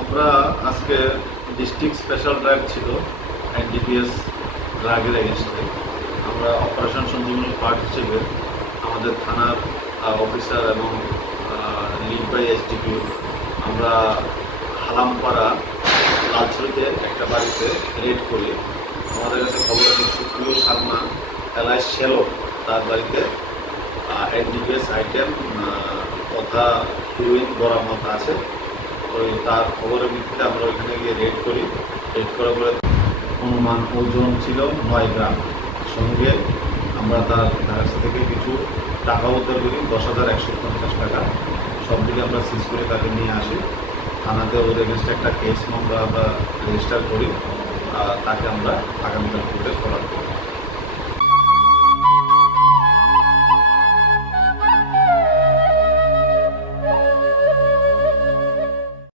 আমরা আজকে district special drive ছিল এনডিপিএস ড্রাগের এগেনস্টে। আমরা অপারেশন সঞ্জীবনী পার্ট হিসেবে আমাদের থানার অফিসার এবং লিড বাই এসডিপিও আমরা হালামপাড়া লালছড়িতে একটা বাড়িতে রেড করি। আমাদের কাছে খবর আছে সুপ্রিয় শর্মা এলাইস শেলো তার বাড়িতে এনডিপিএস আইটেম তথা হিরোইন বরামত আছে। ওই তার খবরের ভিত্তিতে আমরা ওইখানে গিয়ে রেড করি। রেড করার পরে অনুমান ওজন ছিল 9 গ্রাম। সঙ্গে আমরা তার কাছ থেকে কিছু টাকা উদ্ধার করি, 10,150 টাকা। সব দিকে আমরা সিজ করে তাকে নিয়ে আসি থানাতে। ওর এগেনস্টে একটা কেস মামলা আমরা রেজিস্টার করি। তাকে আমরা আগামীকাল কোর্টে ফরওয়ার্ড করি।